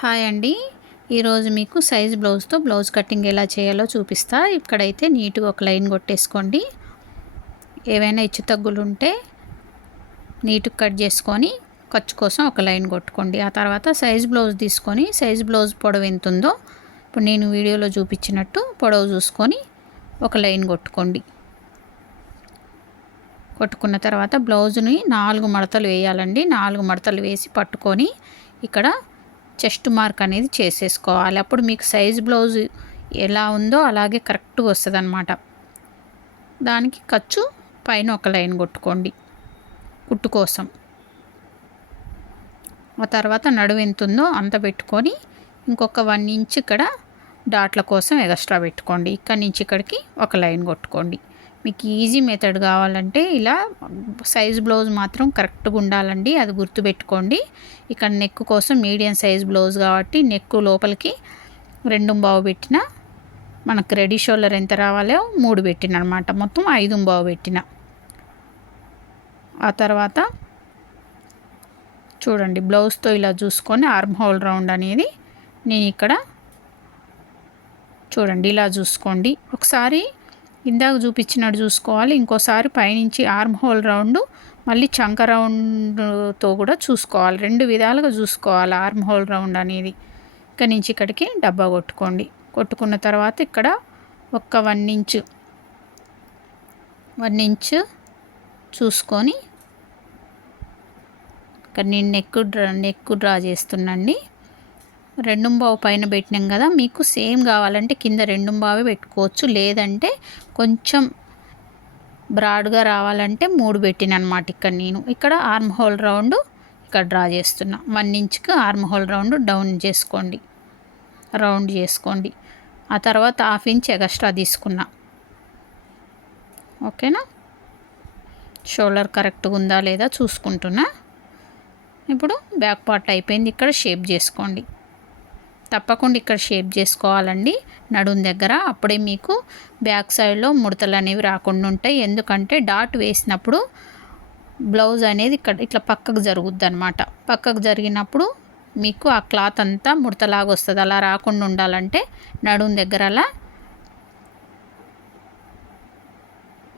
Hi అండి. ఈరోజు మీకు సైజ్ బ్లౌజ్తో బ్లౌజ్ కటింగ్ ఎలా చేయాలో చూపిస్తా. ఇక్కడైతే నీట్గా ఒక లైన్ కొట్టేసుకోండి. ఏవైనా హెచ్చు తగ్గులు ఉంటే నీట్గా కట్ చేసుకొని ఖర్చు కోసం ఒక లైన్ కొట్టుకోండి. ఆ తర్వాత సైజ్ బ్లౌజ్ తీసుకొని సైజ్ బ్లౌజ్ పొడవు ఎంత ఉందో ఇప్పుడు నేను వీడియోలో చూపించినట్టు పొడవు చూసుకొని ఒక లైన్ కొట్టుకోండి. కొట్టుకున్న తర్వాత బ్లౌజ్ని 4 మడతలు వేయాలండి. 4 మడతలు వేసి పట్టుకొని ఇక్కడ చెస్ట్ మార్క్ అనేది చేసేసుకోవాలి. అప్పుడు మీకు సైజ్ బ్లౌజ్ ఎలా ఉందో అలాగే కరెక్ట్గా వస్తుంది అన్నమాట. దానికి ఖర్చు పైన ఒక లైన్ కొట్టుకోండి కుట్టు కోసం. ఆ తర్వాత నడుము ఎంత ఉందో అంత పెట్టుకొని ఇంకొక 1 ఇంచ్ ఇక్కడ డాట్ల కోసం ఎక్స్ట్రా పెట్టుకోండి. ఇక్కడి నుంచి ఇక్కడికి ఒక లైన్ కొట్టుకోండి. మీకు ఈజీ మెథడ్ కావాలంటే ఇలా సైజ్ బ్లౌజ్ మాత్రం కరెక్ట్గా ఉండాలండి, అది గుర్తుపెట్టుకోండి. ఇక్కడ నెక్ కోసం మీడియం సైజ్ బ్లౌజ్ కాబట్టి నెక్ లోపలికి 2.5 పెట్టిన, మనకు రెడీ షోల్డర్ ఎంత రావాలో 3 పెట్టిన అనమాట. మొత్తం 5.5 పెట్టిన. ఆ తర్వాత చూడండి బ్లౌజ్తో ఇలా చూసుకొని ఆర్మ్ హోల్ రౌండ్ అనేది నేను ఇక్కడ చూడండి ఇలా చూసుకోండి. ఒకసారి ఇందాక చూపించినట్టు చూసుకోవాలి, ఇంకోసారి పైనుంచి ఆర్మ్ హోల్ రౌండ్ మళ్ళీ చంక రౌండ్తో కూడా చూసుకోవాలి. 2 విధాలుగా చూసుకోవాలి ఆర్మ్ హోల్ రౌండ్ అనేది. ఇక్కడి నుంచి ఇక్కడికి డబ్బా కొట్టుకోండి. కొట్టుకున్న తర్వాత ఇక్కడ ఒక 1 ఇంచ్ చూసుకొని ఇక్కడ నేను నెక్ డ్రా చేస్తున్నాండి. 2.5 పైన పెట్టినాం కదా, మీకు సేమ్ కావాలంటే కింద 2.5 పెట్టుకోవచ్చు, లేదంటే కొంచెం బ్రాడ్గా రావాలంటే 3 పెట్టిన అనమాట. ఇక్కడ ఆర్మ్ హోల్ రౌండ్ ఇక్కడ డ్రా చేస్తున్నా. 1 ఇంచ్కి ఆర్మ్ హోల్ రౌండ్ రౌండ్ చేసుకోండి. ఆ తర్వాత 1/2 ఇంచ్ ఎక్స్ట్రా తీసుకున్నా. ఓకేనా? షోల్డర్ కరెక్ట్గా ఉందా లేదా చూసుకుంటున్నా. ఇప్పుడు బ్యాక్ పార్ట్ అయిపోయింది. ఇక్కడ షేప్ చేసుకోండి. తప్పకుండా ఇక్కడ షేప్ చేసుకోవాలండి నడుం దగ్గర. అప్పుడే మీకు బ్యాక్ సైడ్లో ముడతలు అనేవి రాకుండా ఉంటాయి. ఎందుకంటే డాట్ వేసినప్పుడు బ్లౌజ్ అనేది ఇక్కడ ఇట్లా పక్కకు జరుగుద్ది అనమాట. పక్కకు జరిగినప్పుడు మీకు ఆ క్లాత్ అంతా ముడతలాగా వస్తుంది. అలా రాకుండా ఉండాలంటే నడుం దగ్గర అలా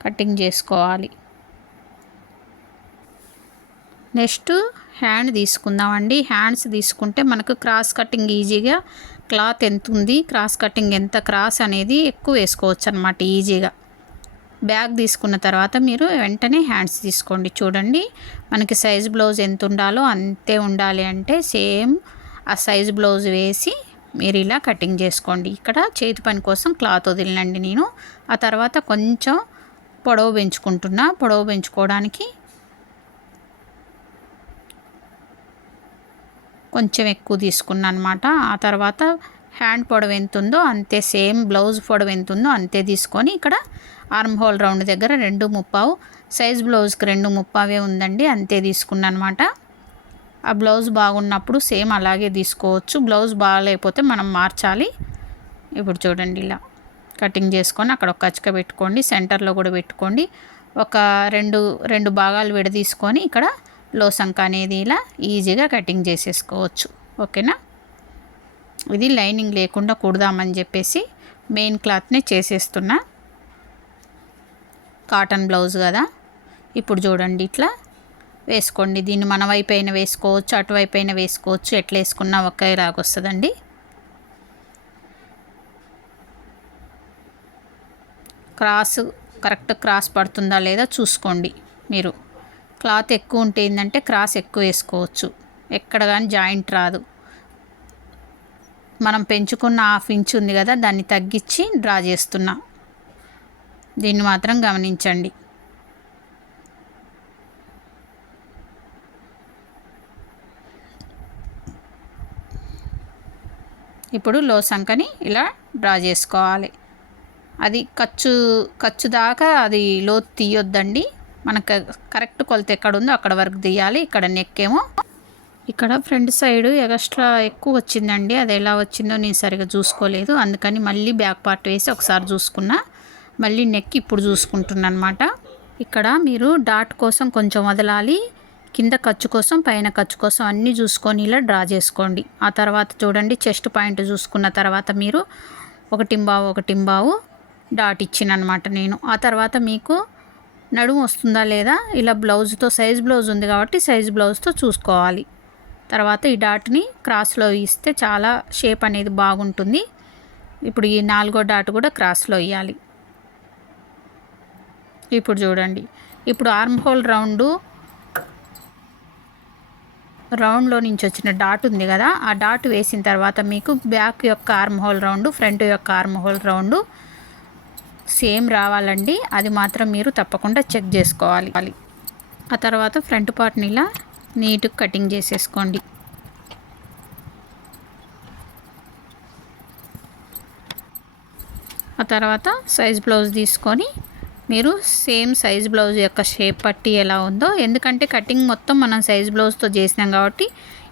కటింగ్ చేసుకోవాలి. నెక్స్ట్ హ్యాండ్ తీసుకుందామండి. హ్యాండ్స్ తీసుకుంటే మనకు క్రాస్ కటింగ్ ఈజీగా క్లాత్ ఎంత ఉంది, క్రాస్ కటింగ్ ఎంత క్రాస్ అనేది ఎక్కువ వేసుకోవచ్చు అనమాట ఈజీగా. బ్యాక్ తీసుకున్న తర్వాత మీరు వెంటనే హ్యాండ్స్ తీసుకోండి. చూడండి మనకి సైజ్ బ్లౌజ్ ఎంత ఉండాలో అంతే ఉండాలి అంటే సేమ్ ఆ సైజ్ బ్లౌజ్ వేసి మీరు ఇలా కటింగ్ చేసుకోండి. ఇక్కడ చేతి పని కోసం క్లాత్ వదిలినండి నేను. ఆ తర్వాత కొంచెం పొడవు పెంచుకుంటున్నా. పొడవు పెంచుకోవడానికి కొంచెం ఎక్కువ తీసుకున్నా అనమాట. ఆ తర్వాత హ్యాండ్ పొడవు ఎంత ఉందో అంతే, సేమ్ బ్లౌజ్ పొడవు ఎంత ఉందో అంతే తీసుకొని ఇక్కడ ఆర్మ్ హోల్ రౌండ్ దగ్గర 2.5, సైజ్ బ్లౌజ్కి 2.5 ఉందండి, అంతే తీసుకున్నా అనమాట. ఆ బ్లౌజ్ బాగున్నప్పుడు సేమ్ అలాగే తీసుకోవచ్చు. బ్లౌజ్ బాగాలేకపోతే మనం మార్చాలి. ఇప్పుడు చూడండి ఇలా కటింగ్ చేసుకొని అక్కడ ఒక కచ్చిక పెట్టుకోండి. సెంటర్లో కూడా పెట్టుకోండి. ఒక రెండు భాగాలు విడదీసుకొని ఇక్కడ లోసంక అనేది ఇలా ఈజీగా కటింగ్ చేసేసుకోవచ్చు. ఓకేనా? ఇది లైనింగ్ లేకుండా కుడదామని చెప్పేసి మెయిన్ క్లాత్నే చేసేస్తున్నా. కాటన్ బ్లౌజ్ కదా. ఇప్పుడు చూడండి ఇట్లా వేసుకోండి. దీన్ని మన వైపు అయినా వేసుకోవచ్చు, అటువైపు అయినా వేసుకోవచ్చు. ఎట్లా వేసుకున్నా ఒకేలాగా వస్తుందండి. కరెక్ట్ క్రాస్ పడుతుందా లేదా చూసుకోండి మీరు. క్లాత్ ఎక్కువ ఉంటే ఏంటంటే క్రాస్ ఎక్కువ వేసుకోవచ్చు, ఎక్కడ కానీ జాయింట్ రాదు. మనం పెంచుకున్న 1/2 ఇంచ్ ఉంది కదా, దాన్ని తగ్గించి డ్రా చేస్తున్నా. దీన్ని మాత్రం గమనించండి. ఇప్పుడు లోసంకని ఇలా డ్రా చేసుకోవాలి. అది ఖర్చు దాకా అది లోతు తీయొద్దండి. మనకు కరెక్ట్ కొలత ఎక్కడ ఉందో అక్కడ వరకు తీయాలి. ఇక్కడ నెక్ ఏమో ఇక్కడ ఫ్రంట్ సైడ్ ఎక్స్ట్రా ఎక్కువ వచ్చిందండి. అది ఎలా వచ్చిందో నేను సరిగా చూసుకోలేదు, అందుకని మళ్ళీ బ్యాక్ పార్ట్ వేసి ఒకసారి చూసుకున్నా. మళ్ళీ నెక్ ఇప్పుడు చూసుకుంటున్నా అనమాట. ఇక్కడ మీరు డాట్ కోసం కొంచెం వదలాలి, కింద ఖర్చు కోసం పైన ఖర్చు కోసం అన్నీ చూసుకొని ఇలా డ్రా చేసుకోండి. ఆ తర్వాత చూడండి చెస్ట్ పాయింట్ చూసుకున్న తర్వాత మీరు 1.5 డాట్ ఇచ్చినమాట నేను. ఆ తర్వాత మీకు నడుము వస్తుందా లేదా ఇలా బ్లౌజ్తో సైజ్ బ్లౌజ్ ఉంది కాబట్టి సైజ్ బ్లౌజ్తో చూసుకోవాలి. తర్వాత ఈ డాట్ని క్రాస్లో ఇస్తే చాలా షేప్ అనేది బాగుంటుంది. ఇప్పుడు ఈ 4వ డాట్ కూడా క్రాస్లో ఇవ్వాలి. ఇప్పుడు చూడండి, ఇప్పుడు ఆర్మ్ హోల్ రౌండ్లో నుంచి వచ్చిన డాట్ ఉంది కదా, ఆ డాట్ వేసిన తర్వాత మీకు బ్యాక్ యొక్క ఆర్మ్ హోల్ రౌండ్, ఫ్రంట్ యొక్క ఆర్మ్ హోల్ రౌండ్ సేమ్ రావాలండి. అది మాత్రం మీరు తప్పకుండా చెక్ చేసుకోవాలి. ఆ తర్వాత ఫ్రంట్ పార్ట్ని ఇలా నీట్గా కటింగ్ చేసేసుకోండి. ఆ తర్వాత సైజ్ బ్లౌజ్ తీసుకొని మీరు సేమ్ సైజ్ బ్లౌజ్ యొక్క షేప్ పట్టీ ఎలా ఉందో, ఎందుకంటే కటింగ్ మొత్తం మనం సైజ్ బ్లౌజ్తో చేసినాం కాబట్టి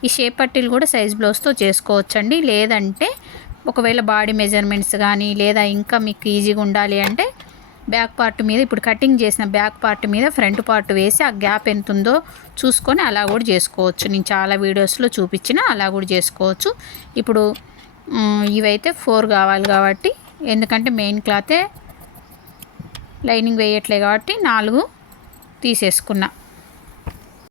ఈ షేప్ పట్టీలు కూడా సైజ్ బ్లౌజ్తో చేసుకోవచ్చండి. లేదంటే ఒకవేళ బాడీ మెజర్మెంట్స్ కానీ లేదా ఇంకా మీకు ఈజీగా ఉండాలి అంటే బ్యాక్ పార్ట్ మీద, ఇప్పుడు కటింగ్ చేసిన బ్యాక్ పార్ట్ మీద ఫ్రంట్ పార్ట్ వేసి ఆ గ్యాప్ ఎంత ఉందో చూసుకొని అలా కూడా చేసుకోవచ్చు. నేను చాలా వీడియోస్లో చూపించిన అలా కూడా చేసుకోవచ్చు. ఇప్పుడు ఇవైతే 4 కావాలి కాబట్టి, ఎందుకంటే మెయిన్ క్లాతే లైనింగ్ వేయట్లే కాబట్టి 4 తీసేసుకున్నా.